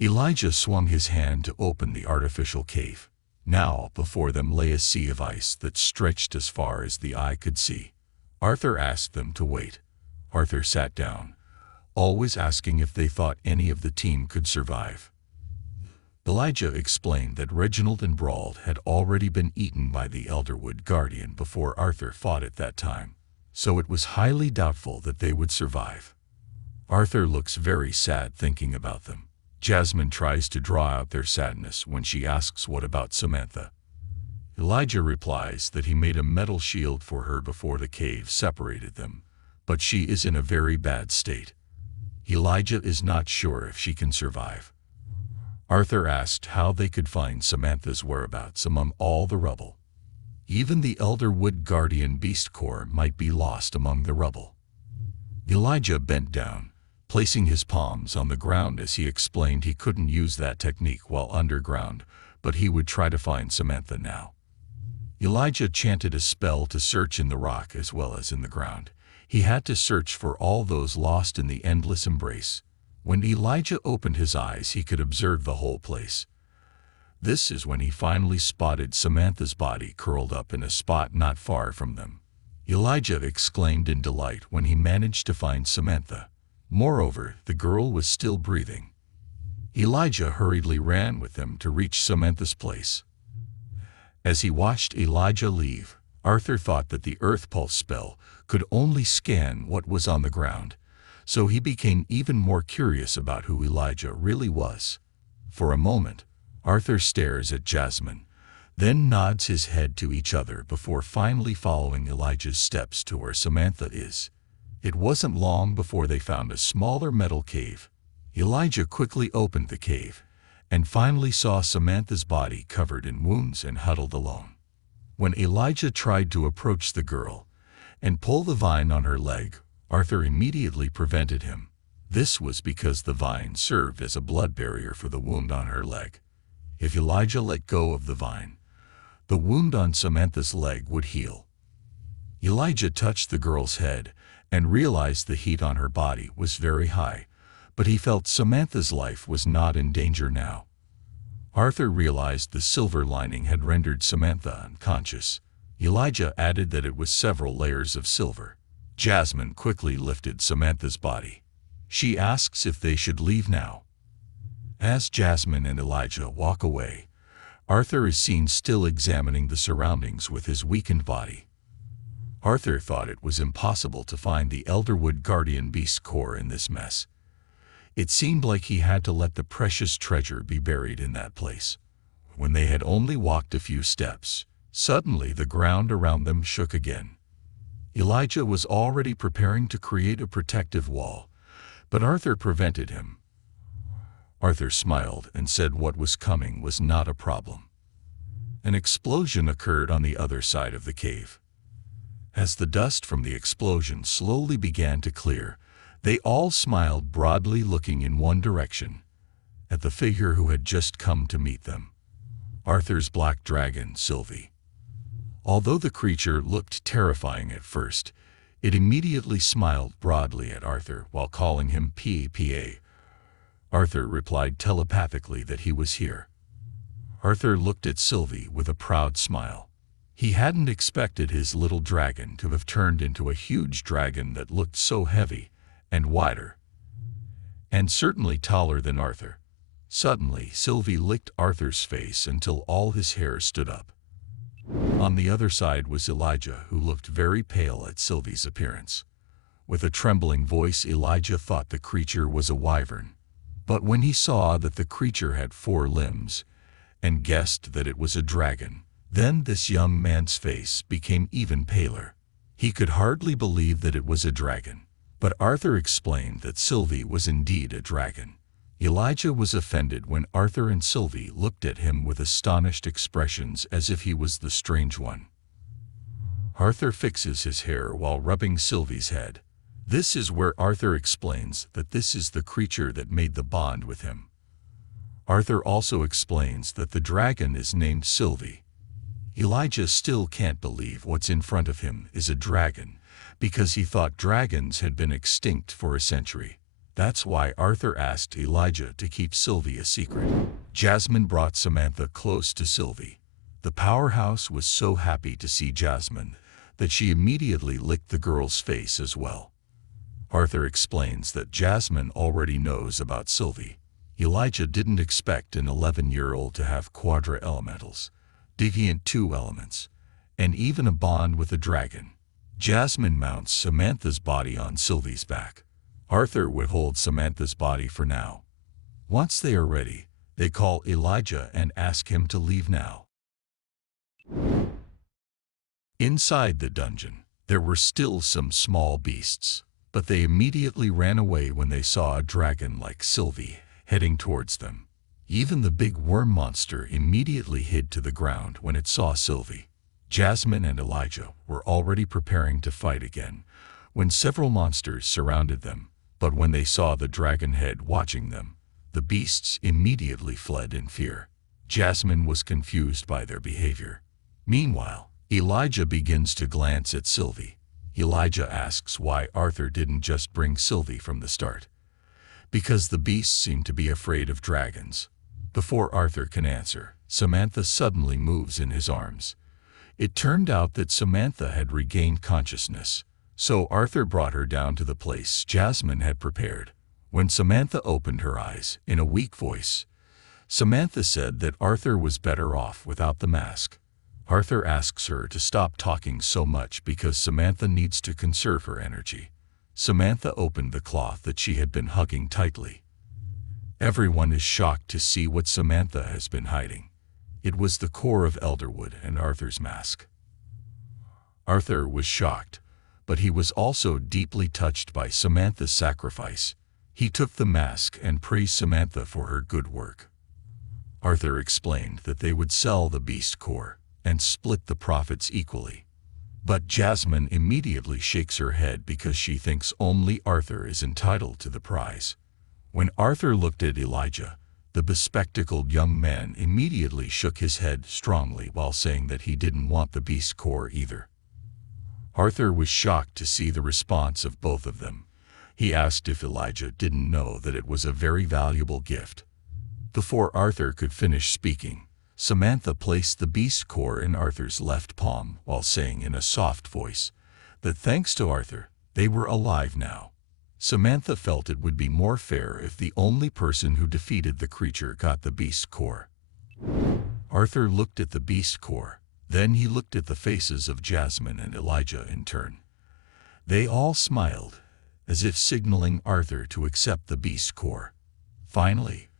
Elijah swung his hand to open the artificial cave. Now, before them lay a sea of ice that stretched as far as the eye could see. Arthur asked them to wait. Arthur sat down, always asking if they thought any of the team could survive. Elijah explained that Reginald and Brauld had already been eaten by the Elderwood Guardian before Arthur fought at that time, so it was highly doubtful that they would survive. Arthur looks very sad thinking about them. Jasmine tries to draw out their sadness when she asks what about Samantha. Elijah replies that he made a metal shield for her before the cave separated them, but she is in a very bad state. Elijah is not sure if she can survive. Arthur asked how they could find Samantha's whereabouts among all the rubble. Even the Elderwood Guardian Beast Corps might be lost among the rubble. Elijah bent down, placing his palms on the ground as he explained he couldn't use that technique while underground, but he would try to find Samantha now. Elijah chanted a spell to search in the rock as well as in the ground. He had to search for all those lost in the endless embrace. When Elijah opened his eyes, he could observe the whole place. This is when he finally spotted Samantha's body curled up in a spot not far from them. Elijah exclaimed in delight when he managed to find Samantha. Moreover, the girl was still breathing. Elijah hurriedly ran with them to reach Samantha's place. As he watched Elijah leave, Arthur thought that the Earth Pulse spell could only scan what was on the ground, so he became even more curious about who Elijah really was. For a moment, Arthur stares at Jasmine, then nods his head to each other before finally following Elijah's steps to where Samantha is. It wasn't long before they found a smaller metal cave. Elijah quickly opened the cave and finally saw Samantha's body covered in wounds and huddled alone. When Elijah tried to approach the girl and pull the vine on her leg, Arthur immediately prevented him. This was because the vine served as a blood barrier for the wound on her leg. If Elijah let go of the vine, the wound on Samantha's leg would heal. Elijah touched the girl's head and realized the heat on her body was very high, but he felt Samantha's life was not in danger now. Arthur realized the silver lining had rendered Samantha unconscious. Elijah added that it was several layers of silver. Jasmine quickly lifted Samantha's body. She asks if they should leave now. As Jasmine and Elijah walk away, Arthur is seen still examining the surroundings with his weakened body. Arthur thought it was impossible to find the Elderwood Guardian Beast Corps in this mess. It seemed like he had to let the precious treasure be buried in that place. When they had only walked a few steps, suddenly the ground around them shook again. Elijah was already preparing to create a protective wall, but Arthur prevented him. Arthur smiled and said what was coming was not a problem. An explosion occurred on the other side of the cave. As the dust from the explosion slowly began to clear, they all smiled broadly, looking in one direction, at the figure who had just come to meet them. Arthur's black dragon, Sylvie. Although the creature looked terrifying at first, it immediately smiled broadly at Arthur while calling him PPA. Arthur replied telepathically that he was here. Arthur looked at Sylvie with a proud smile. He hadn't expected his little dragon to have turned into a huge dragon that looked so heavy and wider, and certainly taller than Arthur. Suddenly, Sylvie licked Arthur's face until all his hair stood up. On the other side was Elijah, who looked very pale at Sylvie's appearance. With a trembling voice, Elijah thought the creature was a wyvern. But when he saw that the creature had 4 limbs, and guessed that it was a dragon, then this young man's face became even paler. He could hardly believe that it was a dragon. But Arthur explained that Sylvie was indeed a dragon. Elijah was offended when Arthur and Sylvie looked at him with astonished expressions as if he was the strange one. Arthur fixes his hair while rubbing Sylvie's head. This is where Arthur explains that this is the creature that made the bond with him. Arthur also explains that the dragon is named Sylvie. Elijah still can't believe what's in front of him is a dragon, because he thought dragons had been extinct for a century. That's why Arthur asked Elijah to keep Sylvie a secret. Jasmine brought Samantha close to Sylvie. The powerhouse was so happy to see Jasmine that she immediately licked the girl's face as well. Arthur explains that Jasmine already knows about Sylvie. Elijah didn't expect an 11-year-old to have quadra-elementals, deviant 2 elements, and even a bond with a dragon. Jasmine mounts Samantha's body on Sylvie's back. Arthur would hold Samantha's body for now. Once they are ready, they call Elijah and ask him to leave now. Inside the dungeon, there were still some small beasts, but they immediately ran away when they saw a dragon like Sylvie heading towards them. Even the big worm monster immediately hid to the ground when it saw Sylvie. Jasmine and Elijah were already preparing to fight again when several monsters surrounded them, but when they saw the dragon head watching them, the beasts immediately fled in fear. Jasmine was confused by their behavior. Meanwhile, Elijah begins to glance at Sylvie. Elijah asks why Arthur didn't just bring Sylvie from the start. Because the beasts seem to be afraid of dragons. Before Arthur can answer, Samantha suddenly moves in his arms. It turned out that Samantha had regained consciousness, so Arthur brought her down to the place Jasmine had prepared. When Samantha opened her eyes, in a weak voice, Samantha said that Arthur was better off without the mask. Arthur asks her to stop talking so much because Samantha needs to conserve her energy. Samantha opened the cloth that she had been hugging tightly. Everyone is shocked to see what Samantha has been hiding. It was the core of elderwood and Arthur's mask. Arthur was shocked, but he was also deeply touched by Samantha's sacrifice. He took the mask and praised Samantha for her good work. Arthur explained that they would sell the beast core and split the profits equally. But Jasmine immediately shakes her head because she thinks only Arthur is entitled to the prize. When Arthur looked at Elijah, the bespectacled young man immediately shook his head strongly while saying that he didn't want the beast core either. Arthur was shocked to see the response of both of them. He asked if Elijah didn't know that it was a very valuable gift. Before Arthur could finish speaking, Samantha placed the beast core in Arthur's left palm while saying in a soft voice that thanks to Arthur, they were alive now. Samantha felt it would be more fair if the only person who defeated the creature got the beast core. Arthur looked at the beast core, then he looked at the faces of Jasmine and Elijah in turn. They all smiled, as if signaling Arthur to accept the beast core. Finally,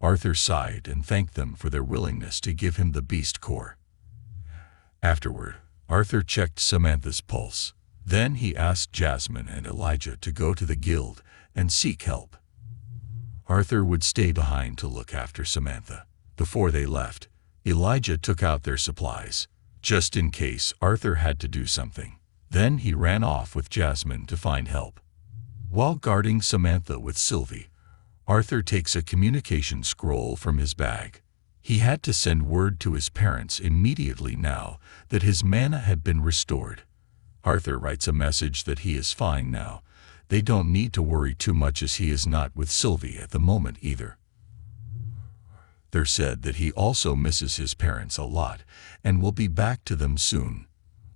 Arthur sighed and thanked them for their willingness to give him the beast core. Afterward, Arthur checked Samantha's pulse. Then he asked Jasmine and Elijah to go to the guild and seek help. Arthur would stay behind to look after Samantha. Before they left, Elijah took out their supplies, just in case Arthur had to do something. Then he ran off with Jasmine to find help. While guarding Samantha with Sylvie, Arthur takes a communication scroll from his bag. He had to send word to his parents immediately now that his mana had been restored. Arthur writes a message that he is fine now. They don't need to worry too much as he is not with Sylvie at the moment either. Arthur said that he also misses his parents a lot and will be back to them soon.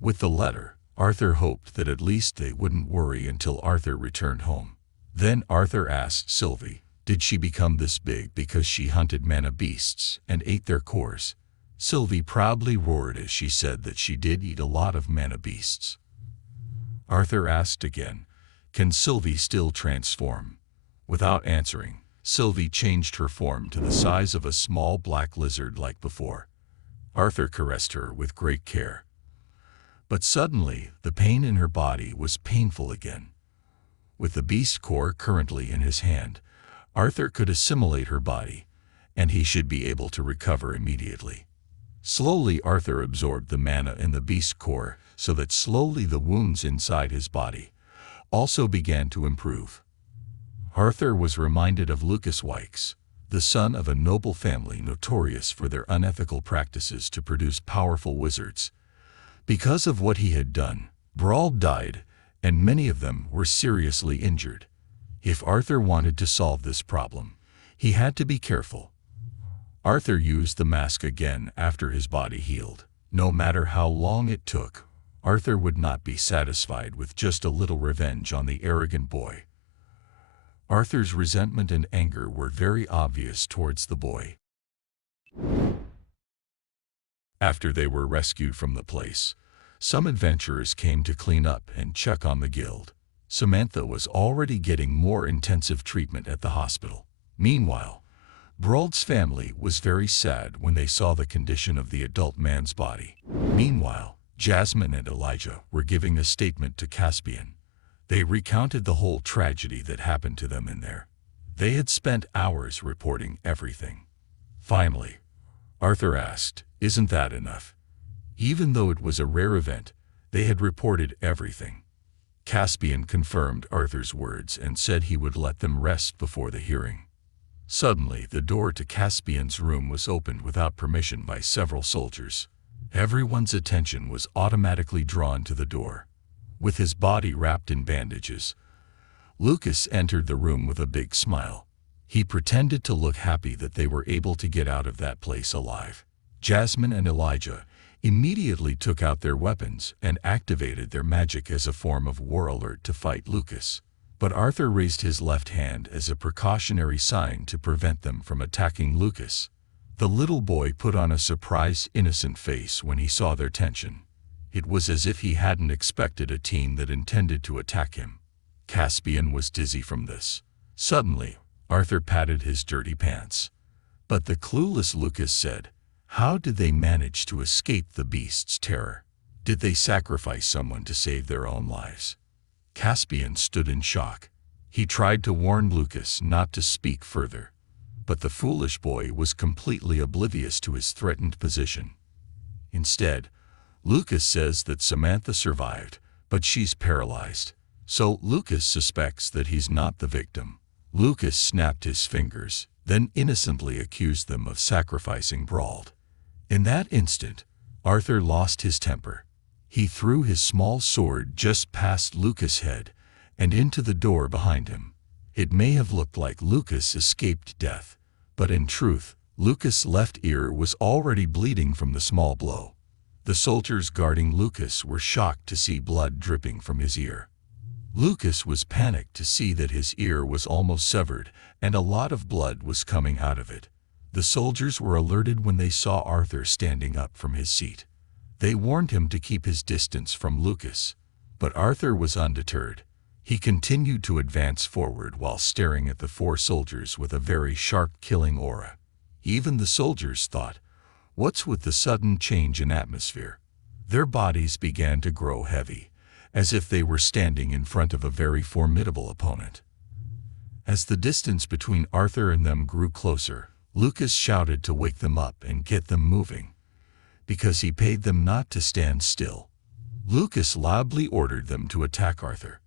With the letter, Arthur hoped that at least they wouldn't worry until Arthur returned home. Then Arthur asked Sylvie, did she become this big because she hunted mana beasts and ate their cores? Sylvie proudly roared as she said that she did eat a lot of mana beasts. Arthur asked again, can Sylvie still transform? Without answering, Sylvie changed her form to the size of a small black lizard like before. Arthur caressed her with great care. But suddenly, the pain in her body was painful again. With the beast core currently in his hand, Arthur could assimilate her body, and he should be able to recover immediately. Slowly Arthur absorbed the mana in the beast core so that slowly the wounds inside his body also began to improve. Arthur was reminded of Lucas Wykes, the son of a noble family notorious for their unethical practices to produce powerful wizards. Because of what he had done, Brawl died, and many of them were seriously injured. If Arthur wanted to solve this problem, he had to be careful. Arthur used the mask again after his body healed. No matter how long it took, Arthur would not be satisfied with just a little revenge on the arrogant boy. Arthur's resentment and anger were very obvious towards the boy. After they were rescued from the place, some adventurers came to clean up and check on the guild. Samantha was already getting more intensive treatment at the hospital. Meanwhile, Brault's family was very sad when they saw the condition of the adult man's body. Meanwhile, Jasmine and Elijah were giving a statement to Caspian. They recounted the whole tragedy that happened to them in there. They had spent hours reporting everything. Finally, Arthur asked, "Isn't that enough?" Even though it was a rare event, they had reported everything. Caspian confirmed Arthur's words and said he would let them rest before the hearing. Suddenly, the door to Caspian's room was opened without permission by several soldiers. Everyone's attention was automatically drawn to the door. With his body wrapped in bandages, Lucas entered the room with a big smile. He pretended to look happy that they were able to get out of that place alive. Jasmine and Elijah immediately took out their weapons and activated their magic as a form of war alert to fight Lucas. But Arthur raised his left hand as a precautionary sign to prevent them from attacking Lucas. The little boy put on a surprised, innocent face when he saw their tension. It was as if he hadn't expected a team that intended to attack him. Caspian was dizzy from this. Suddenly, Arthur patted his dirty pants. But the clueless Lucas said, "How did they manage to escape the beast's terror? Did they sacrifice someone to save their own lives?" Caspian stood in shock. He tried to warn Lucas not to speak further, but the foolish boy was completely oblivious to his threatened position. Instead, Lucas says that Samantha survived, but she's paralyzed. So Lucas suspects that he's not the victim. Lucas snapped his fingers, then innocently accused them of sacrificing Brault. In that instant, Arthur lost his temper. He threw his small sword just past Lucas' head and into the door behind him. It may have looked like Lucas escaped death, but in truth, Lucas' left ear was already bleeding from the small blow. The soldiers guarding Lucas were shocked to see blood dripping from his ear. Lucas was panicked to see that his ear was almost severed and a lot of blood was coming out of it. The soldiers were alerted when they saw Arthur standing up from his seat. They warned him to keep his distance from Lucas, but Arthur was undeterred. He continued to advance forward while staring at the four soldiers with a very sharp, killing aura. Even the soldiers thought, "What's with the sudden change in atmosphere?" Their bodies began to grow heavy, as if they were standing in front of a very formidable opponent. As the distance between Arthur and them grew closer, Lucas shouted to wake them up and get them moving, because he paid them not to stand still. Lucas loudly ordered them to attack Arthur.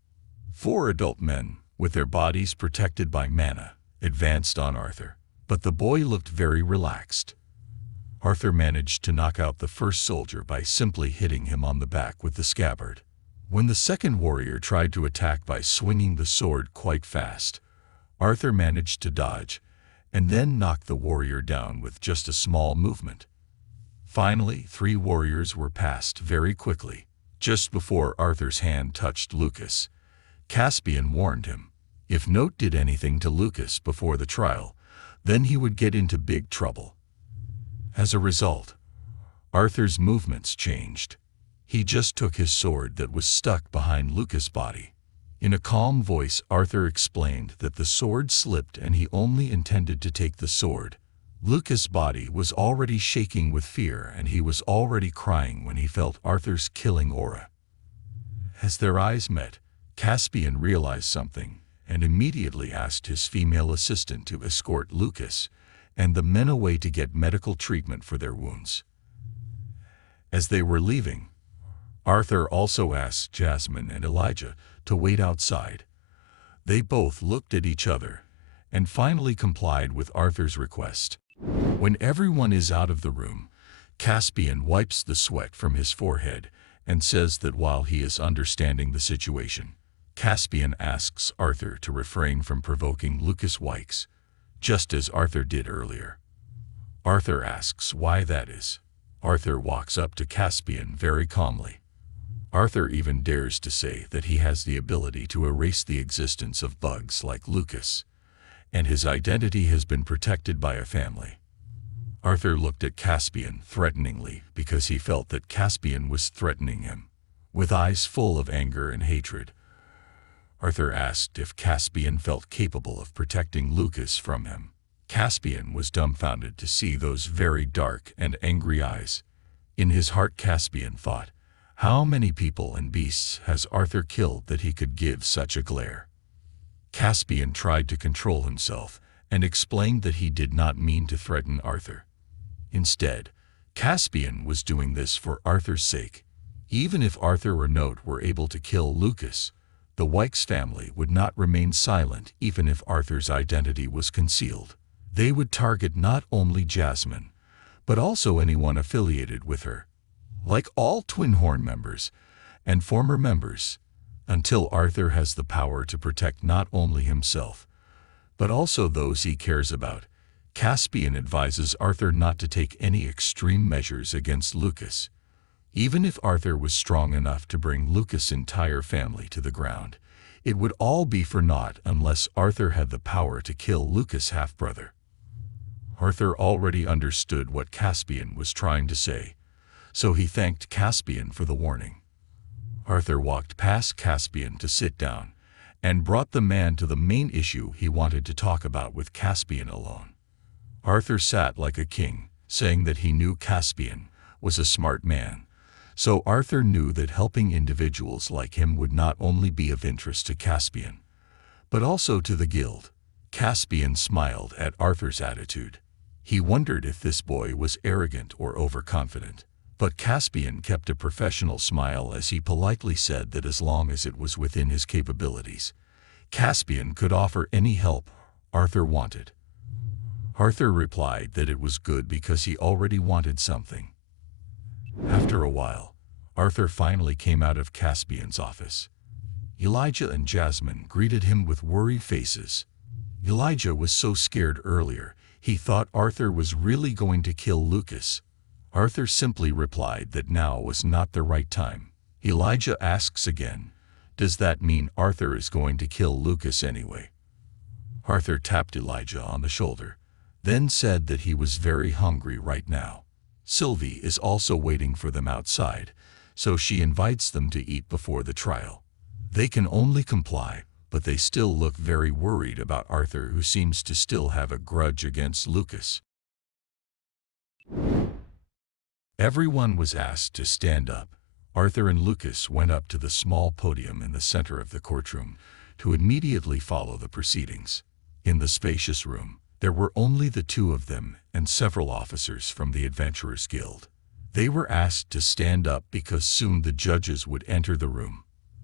4 adult men, with their bodies protected by mana, advanced on Arthur, but the boy looked very relaxed. Arthur managed to knock out the first soldier by simply hitting him on the back with the scabbard. When the second warrior tried to attack by swinging the sword quite fast, Arthur managed to dodge, and then knocked the warrior down with just a small movement. Finally, 3 warriors were passed very quickly. Just before Arthur's hand touched Lucas, Caspian warned him, if Note did anything to Lucas before the trial, then he would get into big trouble. As a result, Arthur's movements changed. He just took his sword that was stuck behind Lucas' body. In a calm voice, Arthur explained that the sword slipped and he only intended to take the sword. Lucas' body was already shaking with fear and he was already crying when he felt Arthur's killing aura. As their eyes met, Caspian realized something and immediately asked his female assistant to escort Lucas and the men away to get medical treatment for their wounds. As they were leaving, Arthur also asked Jasmine and Elijah to wait outside. They both looked at each other and finally complied with Arthur's request. When everyone is out of the room, Caspian wipes the sweat from his forehead and says that while he is understanding the situation, Caspian asks Arthur to refrain from provoking Lucas Wykes, just as Arthur did earlier. Arthur asks why that is. Arthur walks up to Caspian very calmly. Arthur even dares to say that he has the ability to erase the existence of bugs like Lucas, and his identity has been protected by a family. Arthur looked at Caspian threateningly because he felt that Caspian was threatening him. With eyes full of anger and hatred, Arthur asked if Caspian felt capable of protecting Lucas from him. Caspian was dumbfounded to see those very dark and angry eyes. In his heart, Caspian thought, how many people and beasts has Arthur killed that he could give such a glare? Caspian tried to control himself and explained that he did not mean to threaten Arthur. Instead, Caspian was doing this for Arthur's sake. Even if Arthur or Note were able to kill Lucas, the Wykes family would not remain silent even if Arthur's identity was concealed. They would target not only Jasmine, but also anyone affiliated with her, like all Twin Horn members and former members, until Arthur has the power to protect not only himself, but also those he cares about. Caspian advises Arthur not to take any extreme measures against Lucas. Even if Arthur was strong enough to bring Lucas' entire family to the ground, it would all be for naught unless Arthur had the power to kill Lucas' half-brother. Arthur already understood what Caspian was trying to say, so he thanked Caspian for the warning. Arthur walked past Caspian to sit down and brought the man to the main issue he wanted to talk about with Caspian alone. Arthur sat like a king, saying that he knew Caspian was a smart man, so Arthur knew that helping individuals like him would not only be of interest to Caspian, but also to the guild. Caspian smiled at Arthur's attitude. He wondered if this boy was arrogant or overconfident, but Caspian kept a professional smile as he politely said that as long as it was within his capabilities, Caspian could offer any help Arthur wanted. Arthur replied that it was good because he already wanted something. After a while, Arthur finally came out of Caspian's office. Elijah and Jasmine greeted him with worried faces. Elijah was so scared earlier, he thought Arthur was really going to kill Lucas. Arthur simply replied that now was not the right time. Elijah asks again, does that mean Arthur is going to kill Lucas anyway? Arthur tapped Elijah on the shoulder, then said that he was very hungry right now. Sylvie is also waiting for them outside, so she invites them to eat before the trial. They can only comply, but they still look very worried about Arthur, who seems to still have a grudge against Lucas. Everyone was asked to stand up. Arthur and Lucas went up to the small podium in the center of the courtroom to immediately follow the proceedings. In the spacious room, there were only the two of them and several officers from the Adventurers Guild. They were asked to stand up because soon the judges would enter the room.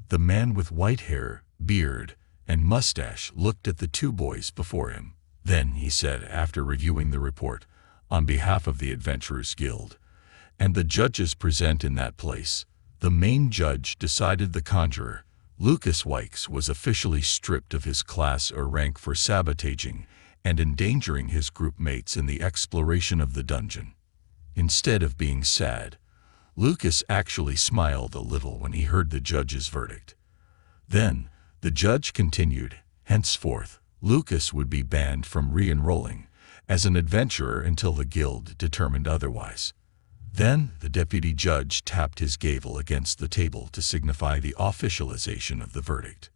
The man with white hair, beard, and mustache looked at the two boys before him. Then he said, after reviewing the report, on behalf of the Adventurers Guild, and the judges present in that place, the main judge decided the conjurer, Lucas Wykes, was officially stripped of his class or rank for sabotaging and endangering his group mates in the exploration of the dungeon. Instead of being sad, Lucas actually smiled a little when he heard the judge's verdict. Then, the judge continued, henceforth, Lucas would be banned from re-enrolling as an adventurer until the guild determined otherwise. Then, the deputy judge tapped his gavel against the table to signify the officialization of the verdict.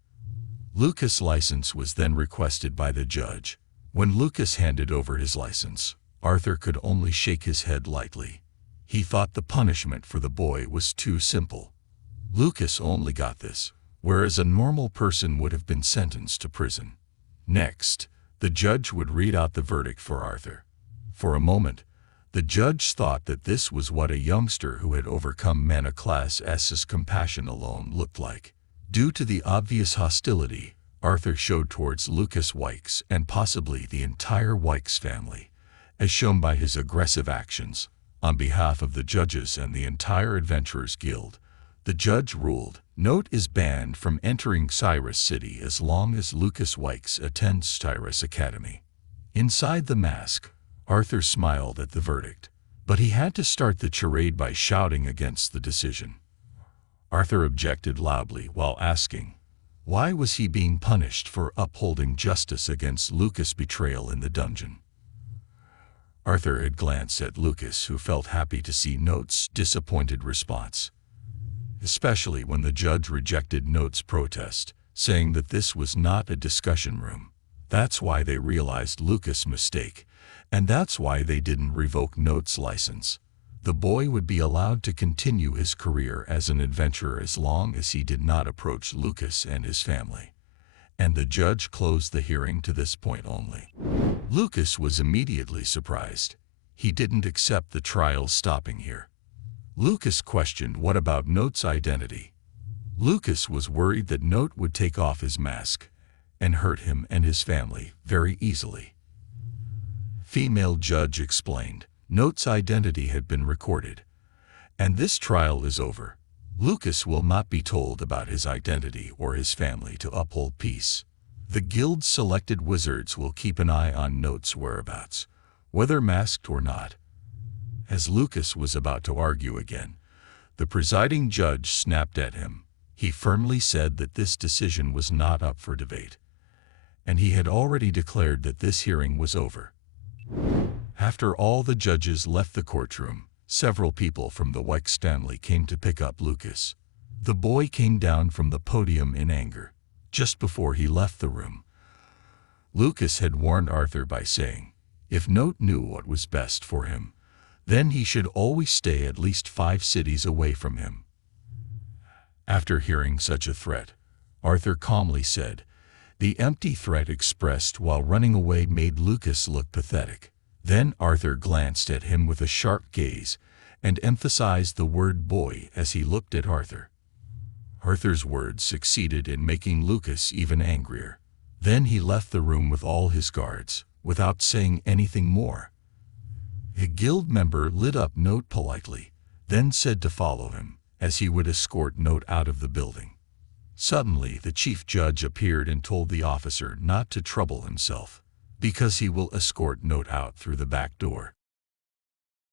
Lucas' license was then requested by the judge. When Lucas handed over his license, Arthur could only shake his head lightly. He thought the punishment for the boy was too simple. Lucas only got this, whereas a normal person would have been sentenced to prison. Next, the judge would read out the verdict for Arthur. For a moment, the judge thought that this was what a youngster who had overcome Mana Class S's compassion alone looked like. Due to the obvious hostility Arthur showed towards Lucas Wykes and possibly the entire Wykes family, as shown by his aggressive actions, on behalf of the judges and the entire Adventurers Guild, The judge ruled, Note is banned from entering Cyrus City as long as Lucas Wikes attends Cyrus Academy. Inside the mask, Arthur smiled at the verdict, but he had to start the charade by shouting against the decision. Arthur objected loudly while asking, why was he being punished for upholding justice against Lucas' betrayal in the dungeon? Arthur had glanced at Lucas, who felt happy to see Note's disappointed response, especially when the judge rejected Note's protest, saying that this was not a discussion room. That's why they realized Lucas' mistake, and that's why they didn't revoke Note's license. The boy would be allowed to continue his career as an adventurer as long as he did not approach Lucas and his family. And the judge closed the hearing to this point only. Lucas was immediately surprised. He didn't accept the trial stopping here. Lucas questioned what about Note's identity. Lucas was worried that Note would take off his mask and hurt him and his family very easily. Female judge explained, Note's identity had been recorded, and this trial is over. Lucas will not be told about his identity or his family to uphold peace. The guild's selected wizards will keep an eye on Note's whereabouts, whether masked or not. As Lucas was about to argue again, the presiding judge snapped at him. He firmly said that this decision was not up for debate, and he had already declared that this hearing was over. After all the judges left the courtroom, several people from the Wikes family came to pick up Lucas. The boy came down from the podium in anger. Just before he left the room, Lucas had warned Arthur by saying, if Note knew what was best for him, then he should always stay at least 5 cities away from him. After hearing such a threat, Arthur calmly said, the empty threat expressed while running away made Lucas look pathetic. Then Arthur glanced at him with a sharp gaze and emphasized the word boy as he looked at Arthur. Arthur's words succeeded in making Lucas even angrier. Then he left the room with all his guards, without saying anything more. A guild member lit up Note politely, then said to follow him, as he would escort Note out of the building. Suddenly the chief judge appeared and told the officer not to trouble himself, because he will escort Note out through the back door.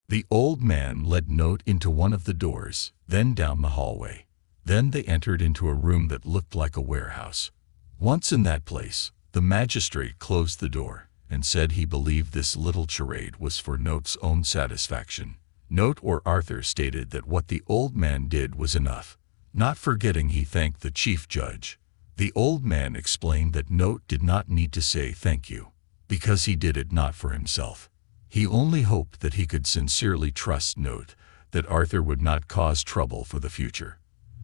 The old man led Note into one of the doors, then down the hallway. Then they entered into a room that looked like a warehouse. Once in that place, the magistrate closed the door and said he believed this little charade was for Note's own satisfaction. Note or Arthur stated that what the old man did was enough. Not forgetting, he thanked the chief judge. The old man explained that Note did not need to say thank you, because he did it not for himself. He only hoped that he could sincerely trust Note, that Arthur would not cause trouble for the future.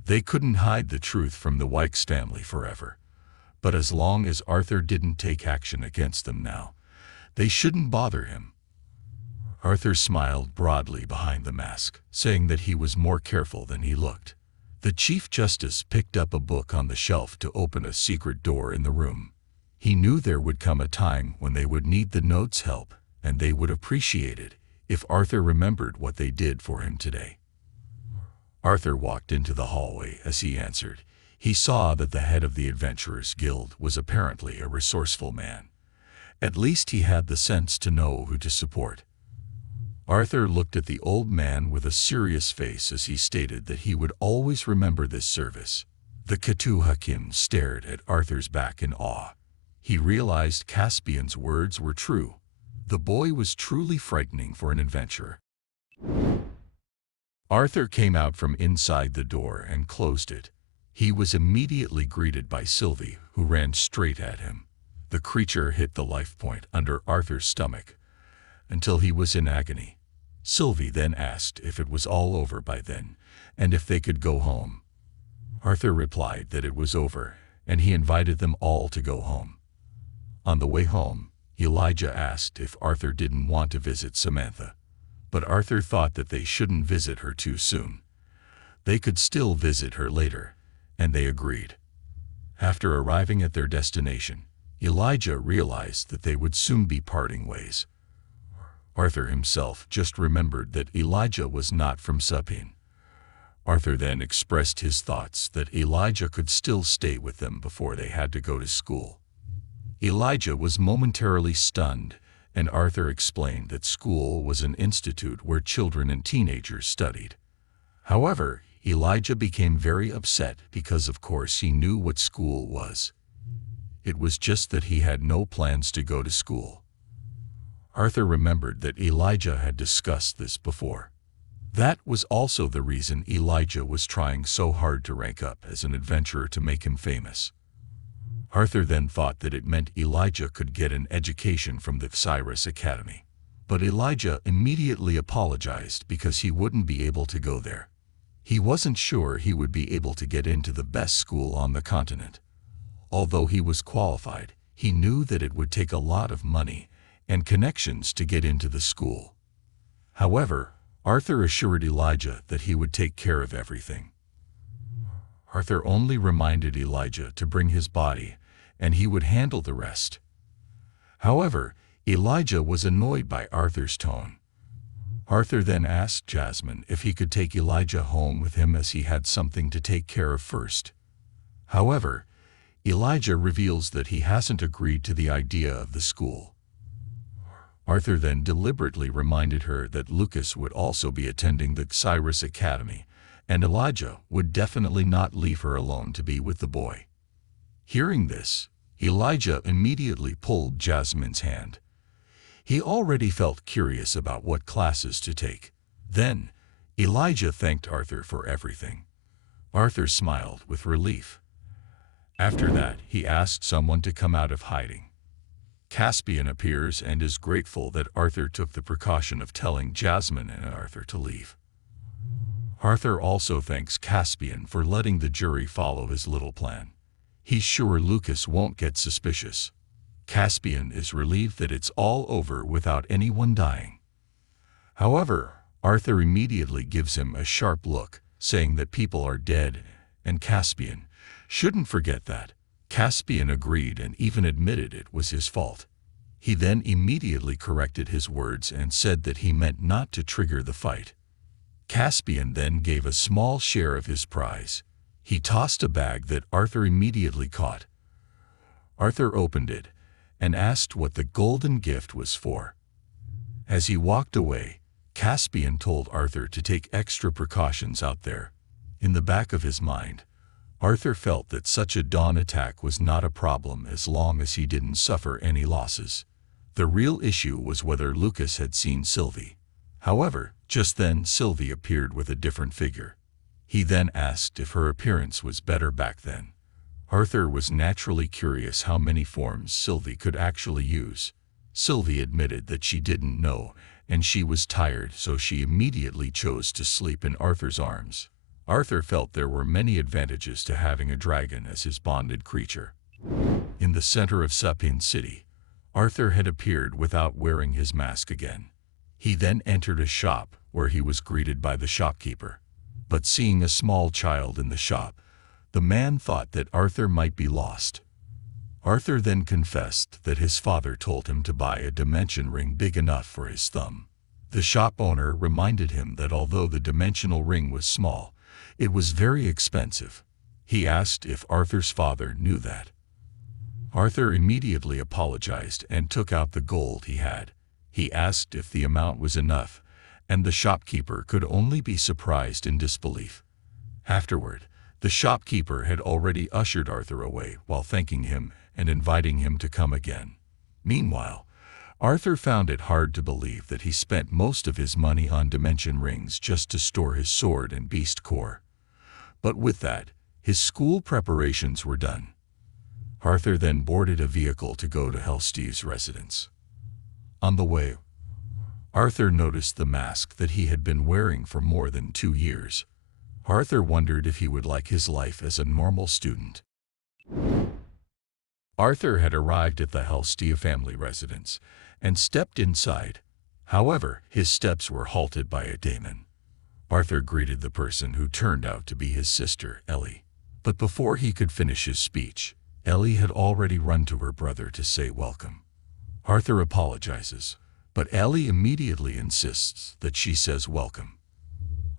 They couldn't hide the truth from the Wikes family forever. But as long as Arthur didn't take action against them now, they shouldn't bother him. Arthur smiled broadly behind the mask, saying that he was more careful than he looked. The Chief Justice picked up a book on the shelf to open a secret door in the room. He knew there would come a time when they would need the Note's help, and they would appreciate it if Arthur remembered what they did for him today. Arthur walked into the hallway as he answered. He saw that the head of the Adventurers Guild was apparently a resourceful man. At least he had the sense to know who to support. Arthur looked at the old man with a serious face as he stated that he would always remember this service. The Katu Hakim stared at Arthur's back in awe. He realized Caspian's words were true. The boy was truly frightening for an adventurer. Arthur came out from inside the door and closed it. He was immediately greeted by Sylvie, who ran straight at him. The creature hit the life point under Arthur's stomach until he was in agony. Sylvie then asked if it was all over by then and if they could go home. Arthur replied that it was over, and he invited them all to go home. On the way home, Elijah asked if Arthur didn't want to visit Samantha, but Arthur thought that they shouldn't visit her too soon. They could still visit her later, and they agreed. After arriving at their destination, Elijah realized that they would soon be parting ways. Arthur himself just remembered that Elijah was not from Sapin. Arthur then expressed his thoughts that Elijah could still stay with them before they had to go to school. Elijah was momentarily stunned, and Arthur explained that school was an institute where children and teenagers studied. However, Elijah became very upset because of course he knew what school was. It was just that he had no plans to go to school. Arthur remembered that Elijah had discussed this before. That was also the reason Elijah was trying so hard to rank up as an adventurer to make him famous. Arthur then thought that it meant Elijah could get an education from the Cyrus Academy. But Elijah immediately apologized because he wouldn't be able to go there. He wasn't sure he would be able to get into the best school on the continent. Although he was qualified, he knew that it would take a lot of money and connections to get into the school. However, Arthur assured Elijah that he would take care of everything. Arthur only reminded Elijah to bring his body, and he would handle the rest. However, Elijah was annoyed by Arthur's tone. Arthur then asked Jasmine if he could take Elijah home with him as he had something to take care of first. However, Elijah reveals that he hasn't agreed to the idea of the school. Arthur then deliberately reminded her that Lucas would also be attending the Cyrus Academy, and Elijah would definitely not leave her alone to be with the boy. Hearing this, Elijah immediately pulled Jasmine's hand. He already felt curious about what classes to take. Then, Elijah thanked Arthur for everything. Arthur smiled with relief. After that, he asked someone to come out of hiding. Caspian appears and is grateful that Arthur took the precaution of telling Jasmine and Arthur to leave. Arthur also thanks Caspian for letting the jury follow his little plan. He's sure Lucas won't get suspicious. Caspian is relieved that it's all over without anyone dying. However, Arthur immediately gives him a sharp look, saying that people are dead, and Caspian shouldn't forget that. Caspian agreed and even admitted it was his fault. He then immediately corrected his words and said that he meant not to trigger the fight. Caspian then gave a small share of his prize. He tossed a bag that Arthur immediately caught. Arthur opened it and asked what the golden gift was for. As he walked away, Caspian told Arthur to take extra precautions out there. In the back of his mind, Arthur felt that such a dawn attack was not a problem as long as he didn't suffer any losses. The real issue was whether Lucas had seen Sylvie. However, just then Sylvie appeared with a different figure. He then asked if her appearance was better back then. Arthur was naturally curious how many forms Sylvie could actually use. Sylvie admitted that she didn't know, and she was tired, so she immediately chose to sleep in Arthur's arms. Arthur felt there were many advantages to having a dragon as his bonded creature. In the center of Sapin City, Arthur had appeared without wearing his mask again. He then entered a shop where he was greeted by the shopkeeper. But seeing a small child in the shop, the man thought that Arthur might be lost. Arthur then confessed that his father told him to buy a dimension ring big enough for his thumb. The shop owner reminded him that although the dimensional ring was small, it was very expensive. He asked if Arthur's father knew that. Arthur immediately apologized and took out the gold he had. He asked if the amount was enough, and the shopkeeper could only be surprised in disbelief. Afterward, the shopkeeper had already ushered Arthur away while thanking him and inviting him to come again. Meanwhile, Arthur found it hard to believe that he spent most of his money on dimension rings just to store his sword and beast core. But with that, his school preparations were done. Arthur then boarded a vehicle to go to Helsteve's residence. On the way, Arthur noticed the mask that he had been wearing for more than 2 years. Arthur wondered if he would like his life as a normal student. Arthur had arrived at the Helsteve family residence and stepped inside. However, his steps were halted by a daemon. Arthur greeted the person who turned out to be his sister, Ellie. But before he could finish his speech, Ellie had already run to her brother to say welcome. Arthur apologizes, but Ellie immediately insists that she says welcome.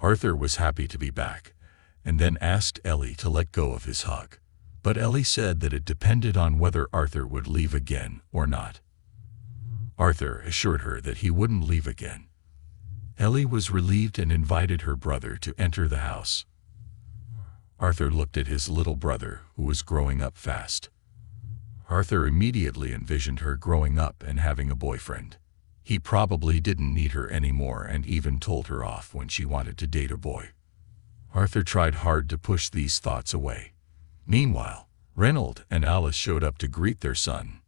Arthur was happy to be back, and then asked Ellie to let go of his hug. But Ellie said that it depended on whether Arthur would leave again or not. Arthur assured her that he wouldn't leave again. Ellie was relieved and invited her brother to enter the house. Arthur looked at his little brother, who was growing up fast. Arthur immediately envisioned her growing up and having a boyfriend. He probably didn't need her anymore and even told her off when she wanted to date a boy. Arthur tried hard to push these thoughts away. Meanwhile, Reynold and Alice showed up to greet their son.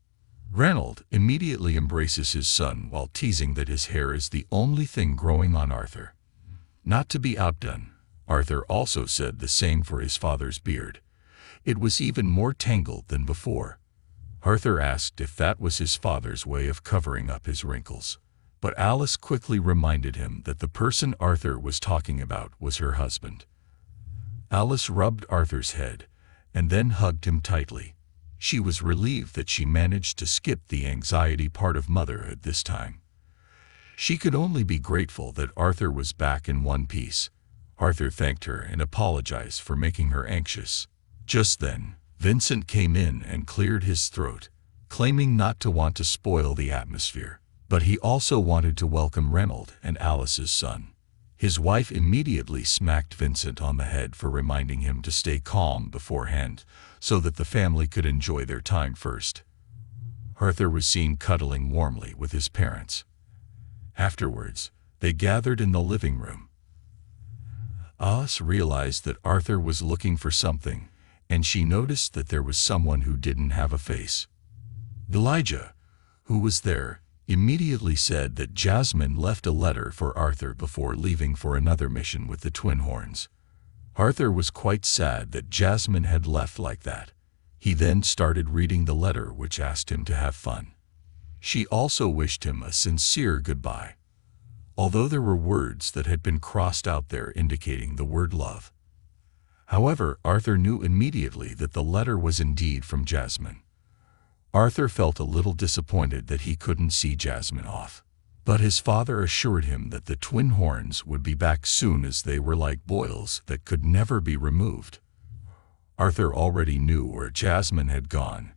Reynold immediately embraces his son while teasing that his hair is the only thing growing on Arthur. Not to be outdone, Arthur also said the same for his father's beard. It was even more tangled than before. Arthur asked if that was his father's way of covering up his wrinkles, but Alice quickly reminded him that the person Arthur was talking about was her husband. Alice rubbed Arthur's head and then hugged him tightly. She was relieved that she managed to skip the anxiety part of motherhood this time. She could only be grateful that Arthur was back in one piece. Arthur thanked her and apologized for making her anxious. Just then, Vincent came in and cleared his throat, claiming not to want to spoil the atmosphere, but he also wanted to welcome Reynold and Alice's son. His wife immediately smacked Vincent on the head for reminding him to stay calm beforehand, so that the family could enjoy their time first. Arthur was seen cuddling warmly with his parents. Afterwards, they gathered in the living room. Alice realized that Arthur was looking for something, and she noticed that there was someone who didn't have a face. Elijah, who was there, immediately said that Jasmine left a letter for Arthur before leaving for another mission with the Twin Horns. Arthur was quite sad that Jasmine had left like that. He then started reading the letter, which asked him to have fun. She also wished him a sincere goodbye, although there were words that had been crossed out there indicating the word love. However, Arthur knew immediately that the letter was indeed from Jasmine. Arthur felt a little disappointed that he couldn't see Jasmine off, but his father assured him that the Twin Horns would be back soon, as they were like boils that could never be removed. Arthur already knew where Jasmine had gone,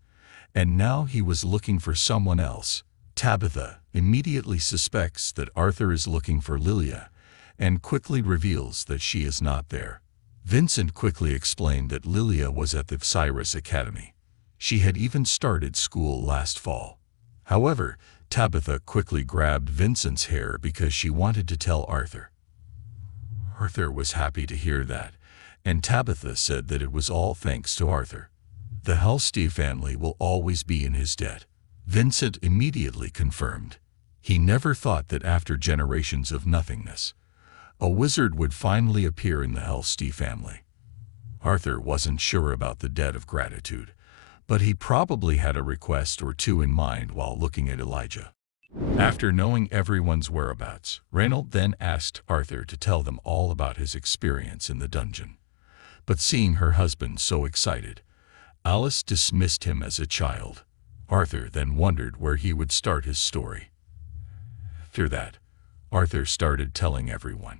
and now he was looking for someone else. Tabitha immediately suspects that Arthur is looking for Lilia, and quickly reveals that she is not there. Vincent quickly explained that Lilia was at the Cyrus Academy. She had even started school last fall. However, Tabitha quickly grabbed Vincent's hair because she wanted to tell Arthur. Arthur was happy to hear that, and Tabitha said that it was all thanks to Arthur. The Hellstee family will always be in his debt. Vincent immediately confirmed. He never thought that after generations of nothingness, a wizard would finally appear in the Hellstee family. Arthur wasn't sure about the debt of gratitude, but he probably had a request or two in mind while looking at Elijah. After knowing everyone's whereabouts, Reynold then asked Arthur to tell them all about his experience in the dungeon. But seeing her husband so excited, Alice dismissed him as a child. Arthur then wondered where he would start his story. After that, Arthur started telling everyone,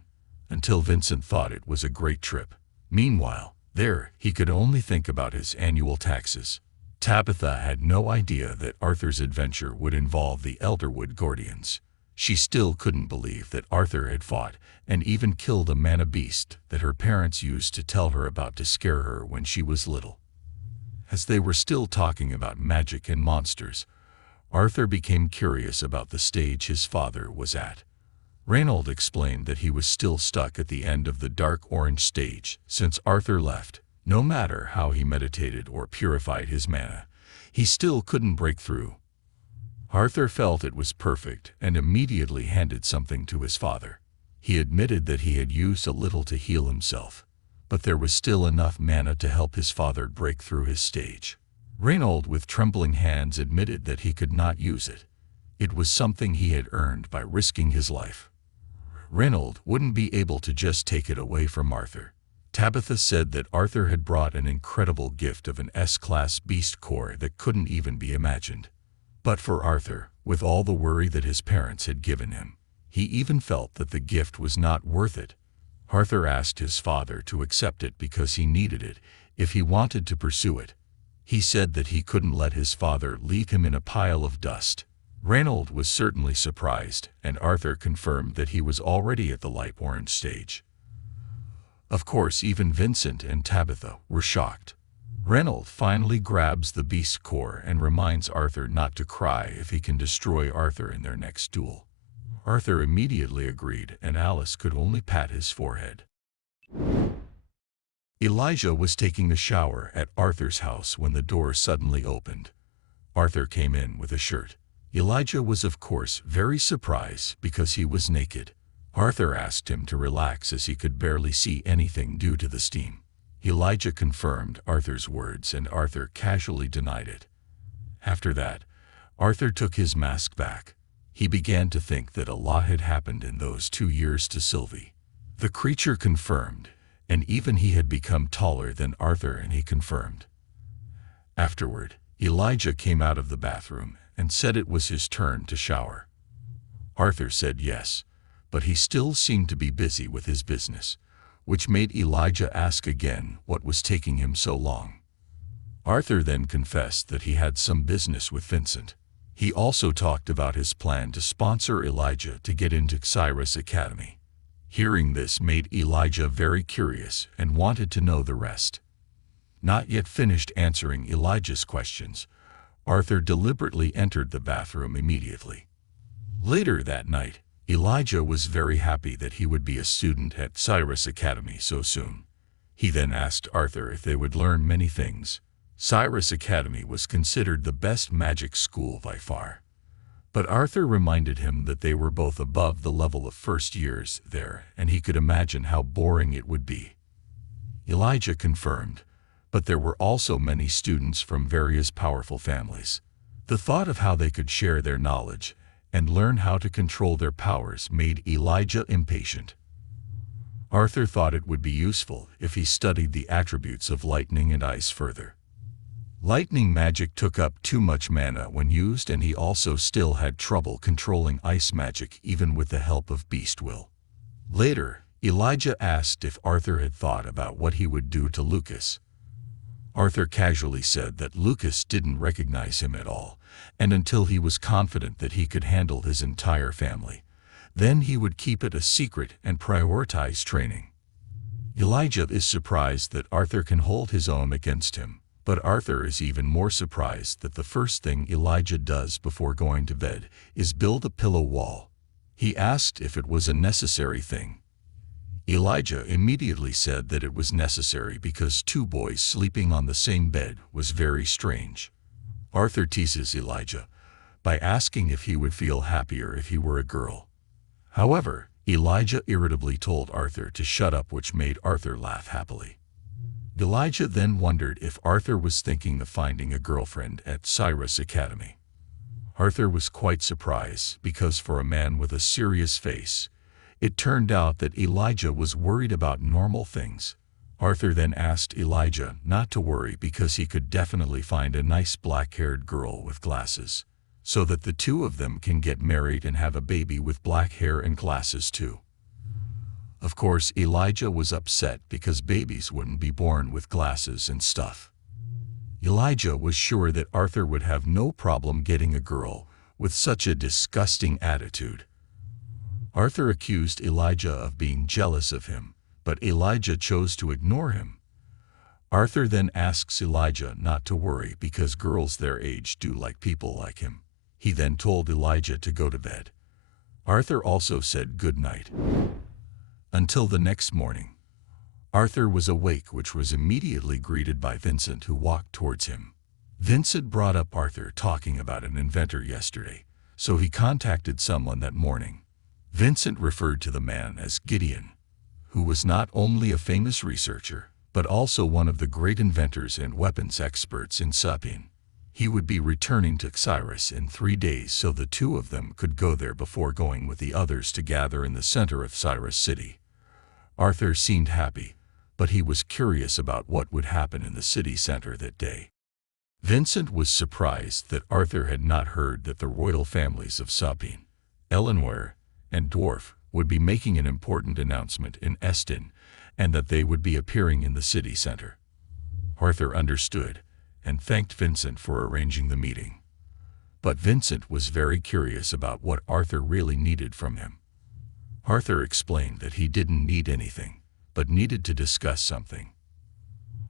until Vincent thought it was a great trip. Meanwhile, there, he could only think about his annual taxes. Tabitha had no idea that Arthur's adventure would involve the Elderwood Gordians. She still couldn't believe that Arthur had fought and even killed a mana beast that her parents used to tell her about to scare her when she was little. As they were still talking about magic and monsters, Arthur became curious about the stage his father was at. Reynold explained that he was still stuck at the end of the dark orange stage since Arthur left. No matter how he meditated or purified his mana, he still couldn't break through. Arthur felt it was perfect and immediately handed something to his father. He admitted that he had used a little to heal himself, but there was still enough mana to help his father break through his stage. Reynold, with trembling hands, admitted that he could not use it. It was something he had earned by risking his life. Reynold wouldn't be able to just take it away from Arthur. Tabitha said that Arthur had brought an incredible gift of an S-class beast core that couldn't even be imagined. But for Arthur, with all the worry that his parents had given him, he even felt that the gift was not worth it. Arthur asked his father to accept it because he needed it if he wanted to pursue it. He said that he couldn't let his father leave him in a pile of dust. Reynold was certainly surprised, and Arthur confirmed that he was already at the light orange stage. Of course, even Vincent and Tabitha were shocked. Reynold finally grabs the beast's core and reminds Arthur not to cry if he can destroy Arthur in their next duel. Arthur immediately agreed, and Alice could only pat his forehead. Elijah was taking a shower at Arthur's house when the door suddenly opened. Arthur came in with a shirt. Elijah was of course very surprised because he was naked. Arthur asked him to relax as he could barely see anything due to the steam. Elijah confirmed Arthur's words and Arthur casually denied it. After that, Arthur took his mask back. He began to think that a lot had happened in those 2 years to Sylvie. The creature confirmed, and even he had become taller than Arthur, and he confirmed. Afterward, Elijah came out of the bathroom and said it was his turn to shower. Arthur said yes, but he still seemed to be busy with his business, which made Elijah ask again what was taking him so long. Arthur then confessed that he had some business with Vincent. He also talked about his plan to sponsor Elijah to get into Cyrus Academy. Hearing this made Elijah very curious and wanted to know the rest. Not yet finished answering Elijah's questions, Arthur deliberately entered the bathroom immediately. Later that night, Elijah was very happy that he would be a student at Cyrus Academy so soon. He then asked Arthur if they would learn many things. Cyrus Academy was considered the best magic school by far. But Arthur reminded him that they were both above the level of first years there, and he could imagine how boring it would be. Elijah confirmed, but there were also many students from various powerful families. The thought of how they could share their knowledge and learn how to control their powers made Elijah impatient. Arthur thought it would be useful if he studied the attributes of lightning and ice further. Lightning magic took up too much mana when used, and he also still had trouble controlling ice magic even with the help of beast will. Later, Elijah asked if Arthur had thought about what he would do to Lucas. Arthur casually said that Lucas didn't recognize him at all, and until he was confident that he could handle his entire family, then he would keep it a secret and prioritize training. Elijah is surprised that Arthur can hold his own against him, but Arthur is even more surprised that the first thing Elijah does before going to bed is build a pillow wall. He asked if it was a necessary thing. Elijah immediately said that it was necessary because 2 boys sleeping on the same bed was very strange. Arthur teases Elijah by asking if he would feel happier if he were a girl. However, Elijah irritably told Arthur to shut up, which made Arthur laugh happily. Elijah then wondered if Arthur was thinking of finding a girlfriend at Cyrus Academy. Arthur was quite surprised because for a man with a serious face, it turned out that Elijah was worried about normal things. Arthur then asked Elijah not to worry because he could definitely find a nice black-haired girl with glasses, so that the 2 of them can get married and have a baby with black hair and glasses too. Of course, Elijah was upset because babies wouldn't be born with glasses and stuff. Elijah was sure that Arthur would have no problem getting a girl with such a disgusting attitude. Arthur accused Elijah of being jealous of him, but Elijah chose to ignore him. Arthur then asks Elijah not to worry because girls their age do like people like him. He then told Elijah to go to bed. Arthur also said good night. Until the next morning, Arthur was awake, which was immediately greeted by Vincent, who walked towards him. Vincent brought up Arthur talking about an inventor yesterday, so he contacted someone that morning. Vincent referred to the man as Gideon, who was not only a famous researcher, but also one of the great inventors and weapons experts in Sapien. He would be returning to Cyrus in 3 days, so the 2 of them could go there before going with the others to gather in the center of Cyrus City. Arthur seemed happy, but he was curious about what would happen in the city center that day. Vincent was surprised that Arthur had not heard that the royal families of Sapien, Elenware, and Dwarf would be making an important announcement in Eston and that they would be appearing in the city center. Arthur understood and thanked Vincent for arranging the meeting. But Vincent was very curious about what Arthur really needed from him. Arthur explained that he didn't need anything, but needed to discuss something.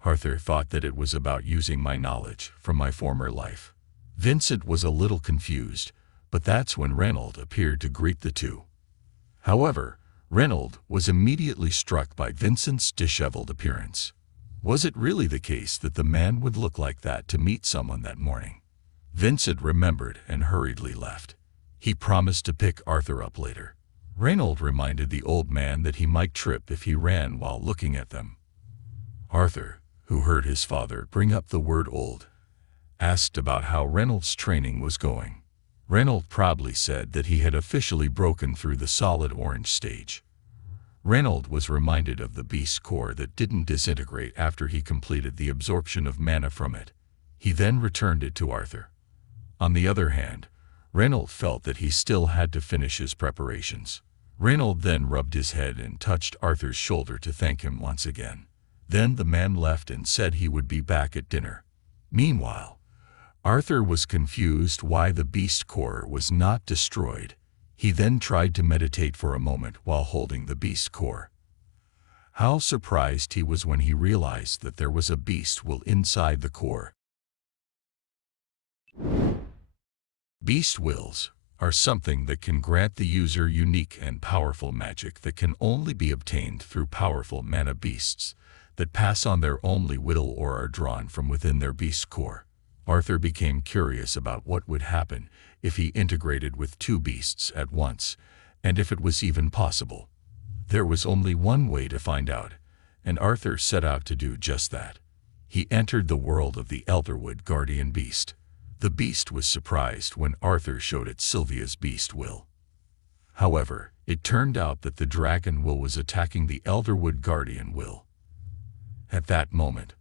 Arthur thought that it was about using my knowledge from my former life. Vincent was a little confused, but that's when Reynold appeared to greet the two. However, Reynold was immediately struck by Vincent's disheveled appearance. Was it really the case that the man would look like that to meet someone that morning? Vincent remembered and hurriedly left. He promised to pick Arthur up later. Reynold reminded the old man that he might trip if he ran while looking at them. Arthur, who heard his father bring up the word old, asked about how Reynold's training was going. Reynold proudly said that he had officially broken through the solid orange stage. Reynold was reminded of the beast core that didn't disintegrate after he completed the absorption of mana from it. He then returned it to Arthur. On the other hand, Reynold felt that he still had to finish his preparations. Reynold then rubbed his head and touched Arthur's shoulder to thank him once again. Then the man left and said he would be back at dinner. Meanwhile, Arthur was confused why the beast core was not destroyed. He then tried to meditate for a moment while holding the beast core. How surprised he was when he realized that there was a beast will inside the core. Beast wills are something that can grant the user unique and powerful magic that can only be obtained through powerful mana beasts that pass on their only will or are drawn from within their beast core. Arthur became curious about what would happen if he integrated with two beasts at once, and if it was even possible. There was only one way to find out, and Arthur set out to do just that. He entered the world of the Elderwood Guardian Beast. The beast was surprised when Arthur showed it Sylvia's beast will. However, it turned out that the dragon will was attacking the Elderwood Guardian will. At that moment,